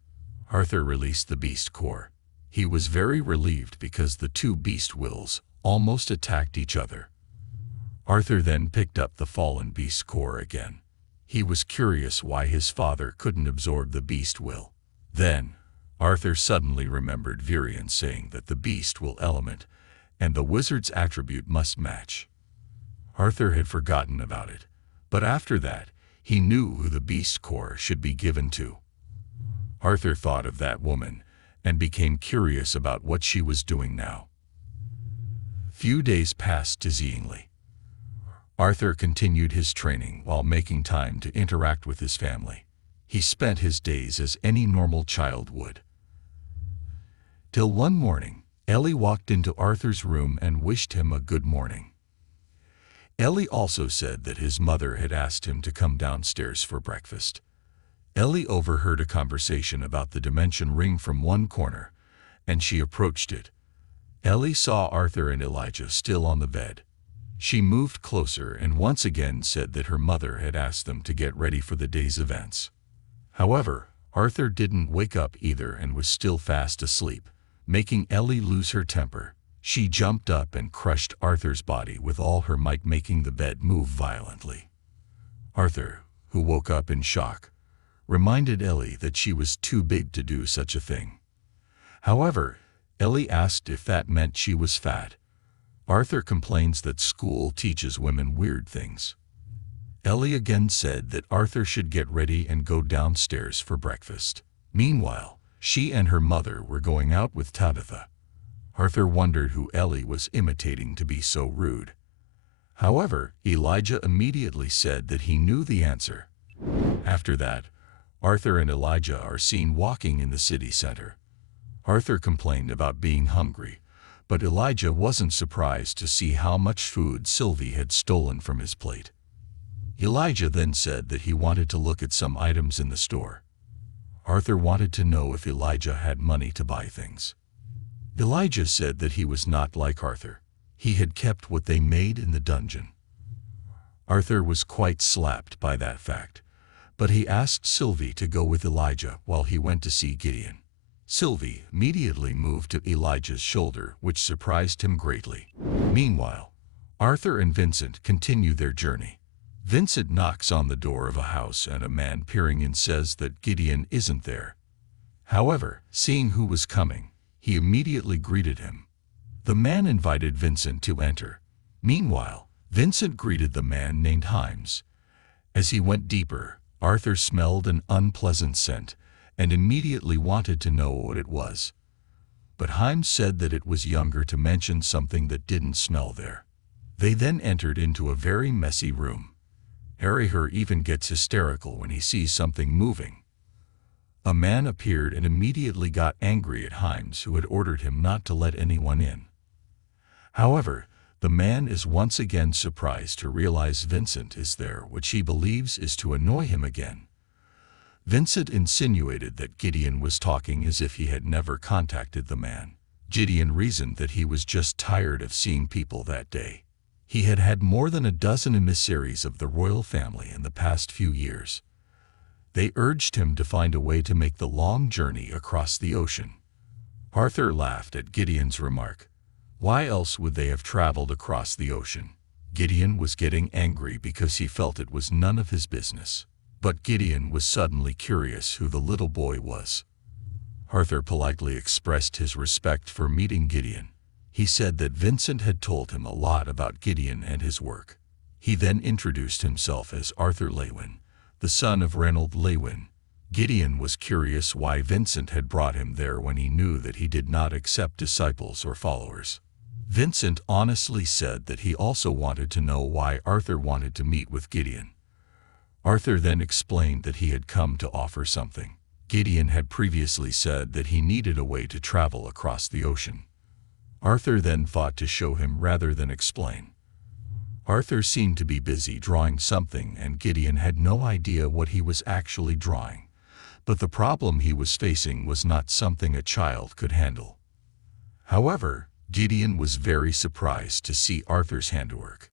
Arthur released the beast core. He was very relieved because the two beast wills almost attacked each other. Arthur then picked up the fallen beast core again. He was curious why his father couldn't absorb the beast will. Then, Arthur suddenly remembered Virion saying that the beast will element and the wizard's attribute must match. Arthur had forgotten about it, but after that, he knew who the beast core should be given to. Arthur thought of that woman and became curious about what she was doing now. Few days passed dizzyingly. Arthur continued his training while making time to interact with his family. He spent his days as any normal child would. Till one morning, Ellie walked into Arthur's room and wished him a good morning. Ellie also said that his mother had asked him to come downstairs for breakfast. Ellie overheard a conversation about the dimension ring from one corner, and she approached it. Ellie saw Arthur and Elijah still on the bed. She moved closer and once again said that her mother had asked them to get ready for the day's events. However, Arthur didn't wake up either and was still fast asleep, making Ellie lose her temper. She jumped up and crushed Arthur's body with all her might, making the bed move violently. Arthur, who woke up in shock, reminded Ellie that she was too big to do such a thing. However, Ellie asked if that meant she was fat. Arthur complains that school teaches women weird things. Ellie again said that Arthur should get ready and go downstairs for breakfast. Meanwhile, she and her mother were going out with Tabitha. Arthur wondered who Ellie was imitating to be so rude. However, Elijah immediately said that he knew the answer. After that, Arthur and Elijah are seen walking in the city center. Arthur complained about being hungry, but Elijah wasn't surprised to see how much food Sylvie had stolen from his plate. Elijah then said that he wanted to look at some items in the store. Arthur wanted to know if Elijah had money to buy things. Elijah said that he was not like Arthur. He had kept what they made in the dungeon. Arthur was quite slapped by that fact, but he asked Sylvie to go with Elijah while he went to see Gideon. Sylvie immediately moved to Elijah's shoulder, which surprised him greatly. Meanwhile, Arthur and Vincent continue their journey. Vincent knocks on the door of a house and a man peering in says that Gideon isn't there. However, seeing who was coming, he immediately greeted him. The man invited Vincent to enter. Meanwhile, Vincent greeted the man named Himes. As he went deeper, Arthur smelled an unpleasant scent and immediately wanted to know what it was. But Himes said that it was younger to mention something that didn't smell there. They then entered into a very messy room. Arthur even gets hysterical when he sees something moving. A man appeared and immediately got angry at Himes, who had ordered him not to let anyone in. However, the man is once again surprised to realize Vincent is there, which he believes is to annoy him again. Vincent insinuated that Gideon was talking as if he had never contacted the man. Gideon reasoned that he was just tired of seeing people that day. He had had more than a dozen emissaries of the royal family in the past few years. They urged him to find a way to make the long journey across the ocean. Arthur laughed at Gideon's remark. Why else would they have traveled across the ocean? Gideon was getting angry because he felt it was none of his business. But Gideon was suddenly curious who the little boy was. Arthur politely expressed his respect for meeting Gideon. He said that Vincent had told him a lot about Gideon and his work. He then introduced himself as Arthur Lewin, the son of Reynold Lewin. Gideon was curious why Vincent had brought him there when he knew that he did not accept disciples or followers. Vincent honestly said that he also wanted to know why Arthur wanted to meet with Gideon. Arthur then explained that he had come to offer something. Gideon had previously said that he needed a way to travel across the ocean. Arthur then thought to show him rather than explain. Arthur seemed to be busy drawing something and Gideon had no idea what he was actually drawing. But the problem he was facing was not something a child could handle. However, Gideon was very surprised to see Arthur's handiwork.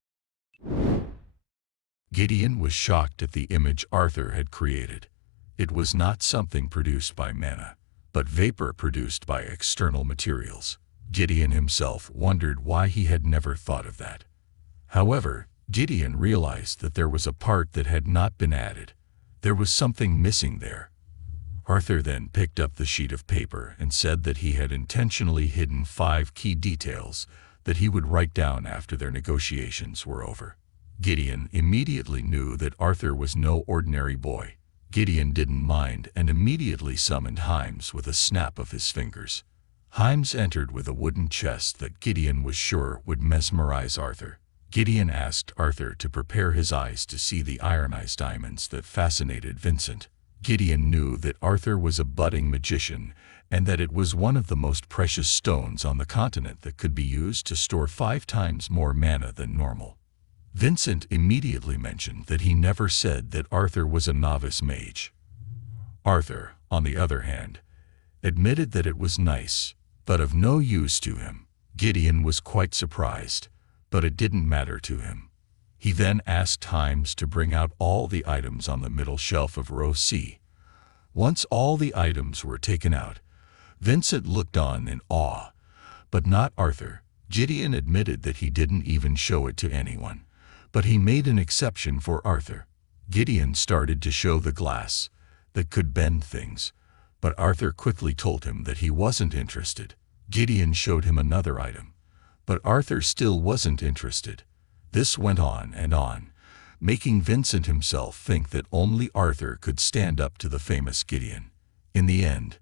Gideon was shocked at the image Arthur had created. It was not something produced by mana, but vapor produced by external materials. Gideon himself wondered why he had never thought of that. However, Gideon realized that there was a part that had not been added. There was something missing there. Arthur then picked up the sheet of paper and said that he had intentionally hidden 5 key details that he would write down after their negotiations were over. Gideon immediately knew that Arthur was no ordinary boy. Gideon didn't mind and immediately summoned Himes with a snap of his fingers. Himes entered with a wooden chest that Gideon was sure would mesmerize Arthur. Gideon asked Arthur to prepare his eyes to see the ironized diamonds that fascinated Vincent. Gideon knew that Arthur was a budding magician and that it was one of the most precious stones on the continent that could be used to store 5 times more mana than normal. Vincent immediately mentioned that he never said that Arthur was a novice mage. Arthur, on the other hand, admitted that it was nice, but of no use to him. Gideon was quite surprised, but it didn't matter to him. He then asked Himes to bring out all the items on the middle shelf of row C. Once all the items were taken out, Vincent looked on in awe, but not Arthur. Gideon admitted that he didn't even show it to anyone, but he made an exception for Arthur. Gideon started to show the glass that could bend things, but Arthur quickly told him that he wasn't interested. Gideon showed him another item, but Arthur still wasn't interested. This went on, making Vincent himself think that only Arthur could stand up to the famous Gideon. In the end,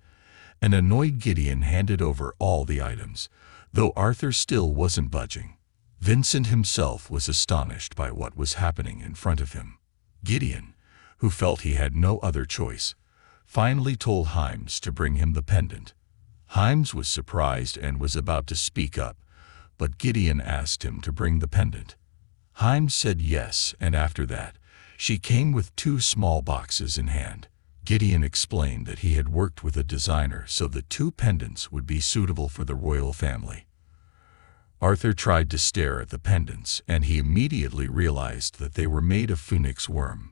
an annoyed Gideon handed over all the items, though Arthur still wasn't budging. Vincent himself was astonished by what was happening in front of him. Gideon, who felt he had no other choice, finally told Himes to bring him the pendant. Himes was surprised and was about to speak up, but Gideon asked him to bring the pendant. Himes said yes, and after that, she came with 2 small boxes in hand. Gideon explained that he had worked with a designer so the 2 pendants would be suitable for the royal family. Arthur tried to stare at the pendants, and he immediately realized that they were made of phoenix worm.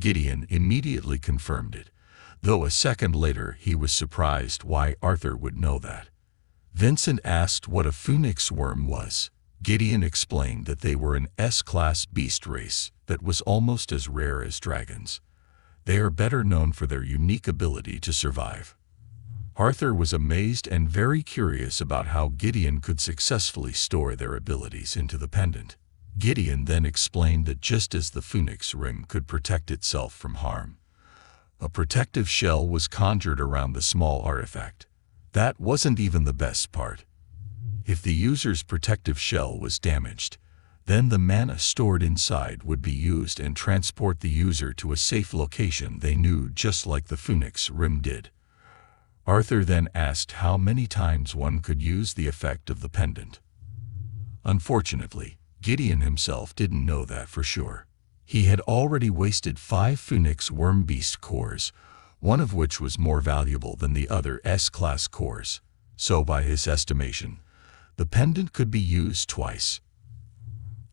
Gideon immediately confirmed it, though a second later he was surprised why Arthur would know that. Vincent asked what a phoenix worm was. Gideon explained that they were an S-class beast race that was almost as rare as dragons. They are better known for their unique ability to survive. Arthur was amazed and very curious about how Gideon could successfully store their abilities into the pendant. Gideon then explained that just as the phoenix ring could protect itself from harm, a protective shell was conjured around the small artifact. That wasn't even the best part. If the user's protective shell was damaged, then the mana stored inside would be used and transport the user to a safe location they knew, just like the phoenix ring did. Arthur then asked how many times one could use the effect of the pendant. Unfortunately, Gideon himself didn't know that for sure. He had already wasted 5 phoenix worm beast cores, one of which was more valuable than the other S-class cores, so by his estimation, the pendant could be used twice.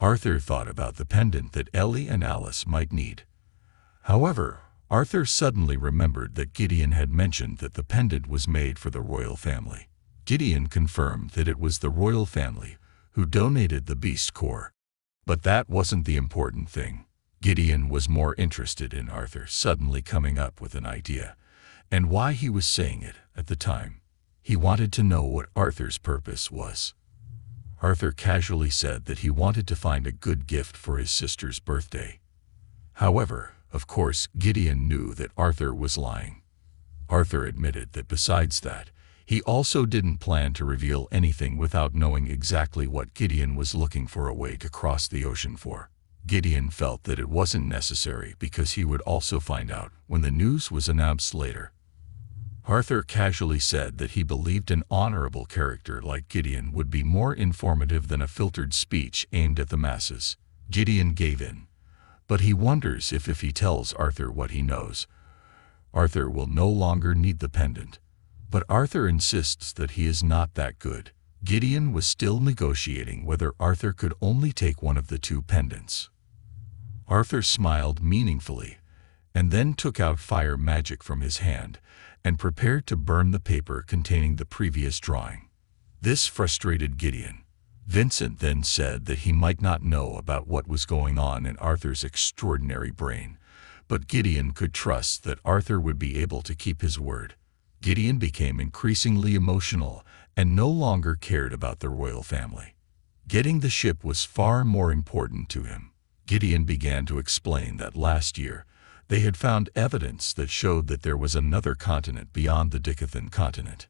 Arthur thought about the pendant that Ellie and Alice might need. However, Arthur suddenly remembered that Gideon had mentioned that the pendant was made for the royal family. Gideon confirmed that it was the royal family who donated the beast core. But that wasn't the important thing. Gideon was more interested in Arthur suddenly coming up with an idea, and why he was saying it at the time. He wanted to know what Arthur's purpose was. Arthur casually said that he wanted to find a good gift for his sister's birthday. However, of course, Gideon knew that Arthur was lying. Arthur admitted that besides that, he also didn't plan to reveal anything without knowing exactly what Gideon was looking for a way to cross the ocean for. Gideon felt that it wasn't necessary because he would also find out when the news was announced later. Arthur casually said that he believed an honorable character like Gideon would be more informative than a filtered speech aimed at the masses. Gideon gave in, but he wonders if he tells Arthur what he knows, Arthur will no longer need the pendant. But Arthur insists that he is not that good. Gideon was still negotiating whether Arthur could only take one of the 2 pendants. Arthur smiled meaningfully, and then took out fire magic from his hand, and prepared to burn the paper containing the previous drawing. This frustrated Gideon. Vincent then said that he might not know about what was going on in Arthur's extraordinary brain, but Gideon could trust that Arthur would be able to keep his word. Gideon became increasingly emotional and no longer cared about the royal family. Getting the ship was far more important to him. Gideon began to explain that last year, they had found evidence that showed that there was another continent beyond the Dicathan continent.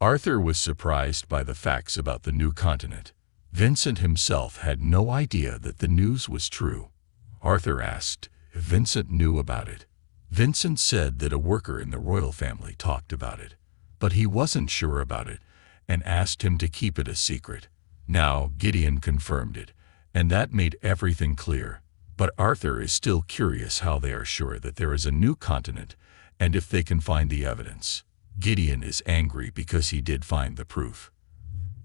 Arthur was surprised by the facts about the new continent. Vincent himself had no idea that the news was true. Arthur asked if Vincent knew about it. Vincent said that a worker in the royal family talked about it, but he wasn't sure about it and asked him to keep it a secret. Now Gideon confirmed it, and that made everything clear. But Arthur is still curious how they are sure that there is a new continent and if they can find the evidence. Gideon is angry because he did find the proof.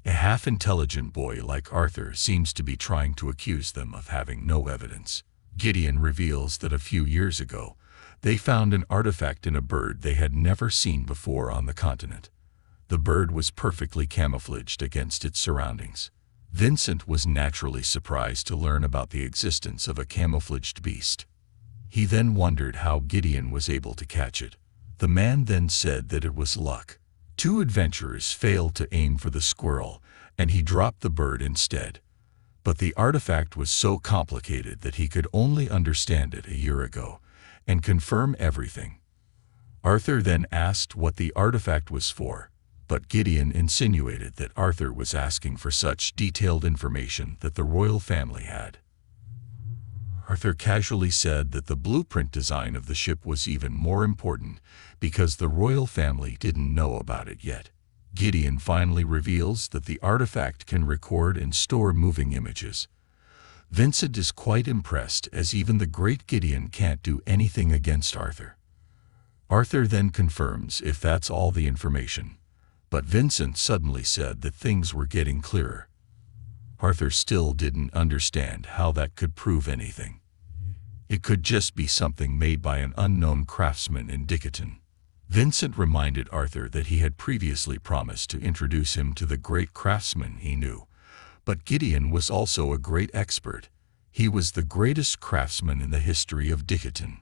A half-intelligent boy like Arthur seems to be trying to accuse them of having no evidence. Gideon reveals that a few years ago, they found an artifact in a bird they had never seen before on the continent. The bird was perfectly camouflaged against its surroundings. Vincent was naturally surprised to learn about the existence of a camouflaged beast. He then wondered how Gideon was able to catch it. The man then said that it was luck. 2 adventurers failed to aim for the squirrel, and he dropped the bird instead. But the artifact was so complicated that he could only understand it a year ago and confirm everything. Arthur then asked what the artifact was for, but Gideon insinuated that Arthur was asking for such detailed information that the royal family had. Arthur casually said that the blueprint design of the ship was even more important because the royal family didn't know about it yet. Gideon finally reveals that the artifact can record and store moving images. Vincent is quite impressed as even the great Gideon can't do anything against Arthur. Arthur then confirms if that's all the information. But Vincent suddenly said that things were getting clearer. Arthur still didn't understand how that could prove anything. It could just be something made by an unknown craftsman in Dicathan. Vincent reminded Arthur that he had previously promised to introduce him to the great craftsman he knew. But Gideon was also a great expert. He was the greatest craftsman in the history of Dicketon.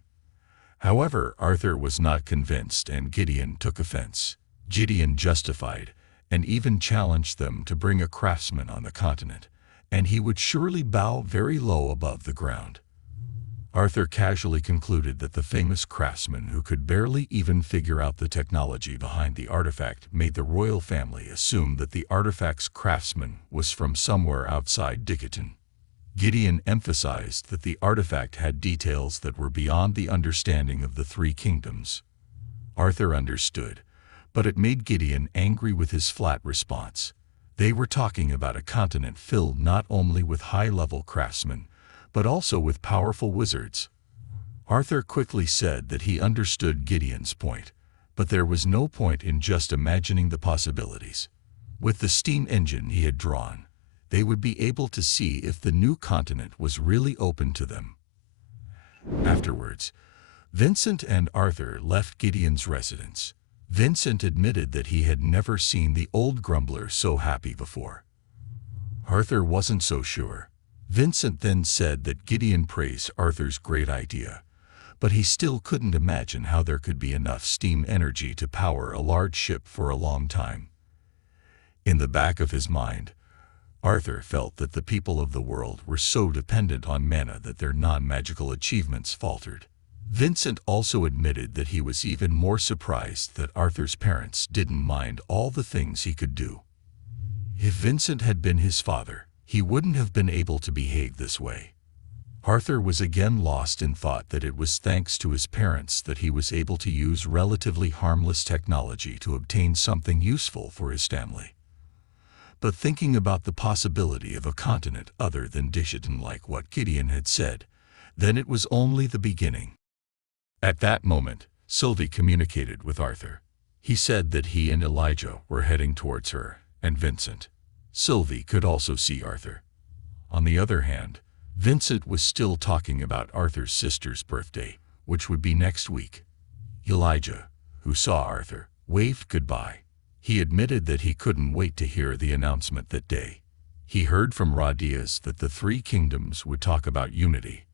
However, Arthur was not convinced and Gideon took offense. Gideon justified and even challenged them to bring a craftsman on the continent, and he would surely bow very low above the ground. Arthur casually concluded that the famous craftsman who could barely even figure out the technology behind the artifact made the royal family assume that the artifact's craftsman was from somewhere outside Dicketon. Gideon emphasized that the artifact had details that were beyond the understanding of the three kingdoms. Arthur understood, but it made Gideon angry with his flat response. They were talking about a continent filled not only with high-level craftsmen, but also with powerful wizards. Arthur quickly said that he understood Gideon's point, but there was no point in just imagining the possibilities. With the steam engine he had drawn, they would be able to see if the new continent was really open to them. Afterwards, Vincent and Arthur left Gideon's residence. Vincent admitted that he had never seen the old grumbler so happy before. Arthur wasn't so sure. Vincent then said that Gideon praised Arthur's great idea, but he still couldn't imagine how there could be enough steam energy to power a large ship for a long time. In the back of his mind, Arthur felt that the people of the world were so dependent on mana that their non-magical achievements faltered. Vincent also admitted that he was even more surprised that Arthur's parents didn't mind all the things he could do. If Vincent had been his father, he wouldn't have been able to behave this way. Arthur was again lost in thought that it was thanks to his parents that he was able to use relatively harmless technology to obtain something useful for his family. But thinking about the possibility of a continent other than Dicketon, like what Gideon had said, then it was only the beginning. At that moment, Sylvie communicated with Arthur. He said that he and Elijah were heading towards her and Vincent. Sylvie could also see Arthur. On the other hand, Vincent was still talking about Arthur's sister's birthday, which would be next week. Elijah, who saw Arthur, waved goodbye. He admitted that he couldn't wait to hear the announcement that day. He heard from Radius that the three kingdoms would talk about unity.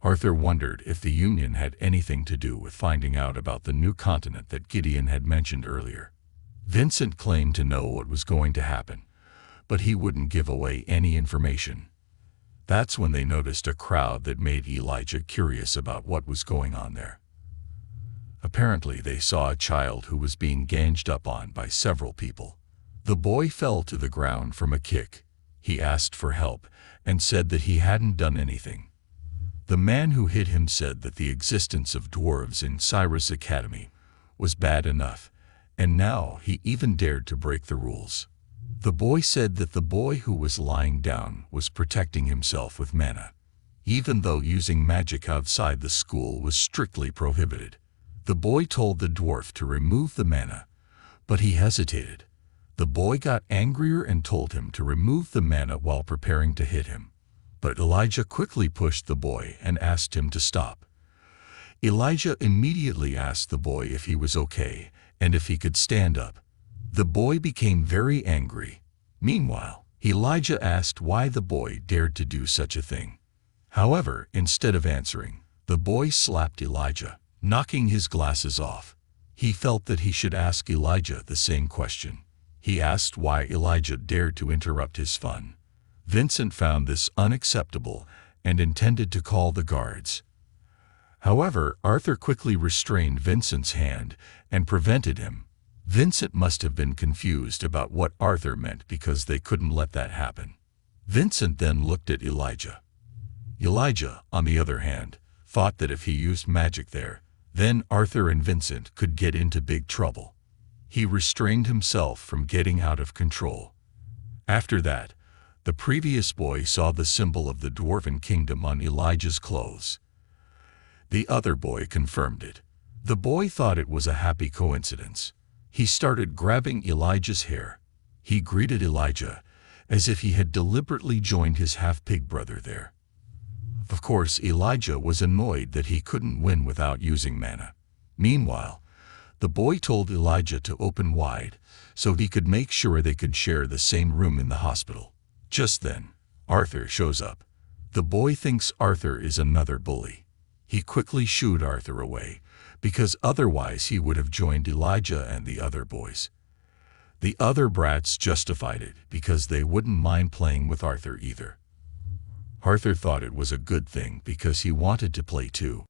Arthur wondered if the union had anything to do with finding out about the new continent that Gideon had mentioned earlier. Vincent claimed to know what was going to happen, but he wouldn't give away any information. That's when they noticed a crowd that made Elijah curious about what was going on there. Apparently, they saw a child who was being ganged up on by several people. The boy fell to the ground from a kick. He asked for help and said that he hadn't done anything. The man who hit him said that the existence of dwarves in Cyrus Academy was bad enough, and now he even dared to break the rules. The boy said that the boy who was lying down was protecting himself with mana, even though using magic outside the school was strictly prohibited. The boy told the dwarf to remove the mana, but he hesitated. The boy got angrier and told him to remove the mana while preparing to hit him. But Elijah quickly pushed the boy and asked him to stop. Elijah immediately asked the boy if he was okay and if he could stand up. The boy became very angry. Meanwhile, Elijah asked why the boy dared to do such a thing. However, instead of answering, the boy slapped Elijah, knocking his glasses off. He felt that he should ask Elijah the same question. He asked why Elijah dared to interrupt his fun. Vincent found this unacceptable and intended to call the guards. However, Arthur quickly restrained Vincent's hand and prevented him. Vincent must have been confused about what Arthur meant because they couldn't let that happen. Vincent then looked at Elijah. Elijah, on the other hand, thought that if he used magic there, then Arthur and Vincent could get into big trouble. He restrained himself from getting out of control. After that, the previous boy saw the symbol of the Dwarven Kingdom on Elijah's clothes. The other boy confirmed it. The boy thought it was a happy coincidence. He started grabbing Elijah's hair. He greeted Elijah as if he had deliberately joined his half-pig brother there. Of course, Elijah was annoyed that he couldn't win without using mana. Meanwhile, The boy told Elijah to open wide so he could make sure they could share the same room in the hospital. Just then, Arthur shows up. The boy thinks Arthur is another bully. He quickly shooed Arthur away, because otherwise he would have joined Elijah and the other boys. The other brats justified it because they wouldn't mind playing with Arthur either. Arthur thought it was a good thing because he wanted to play too.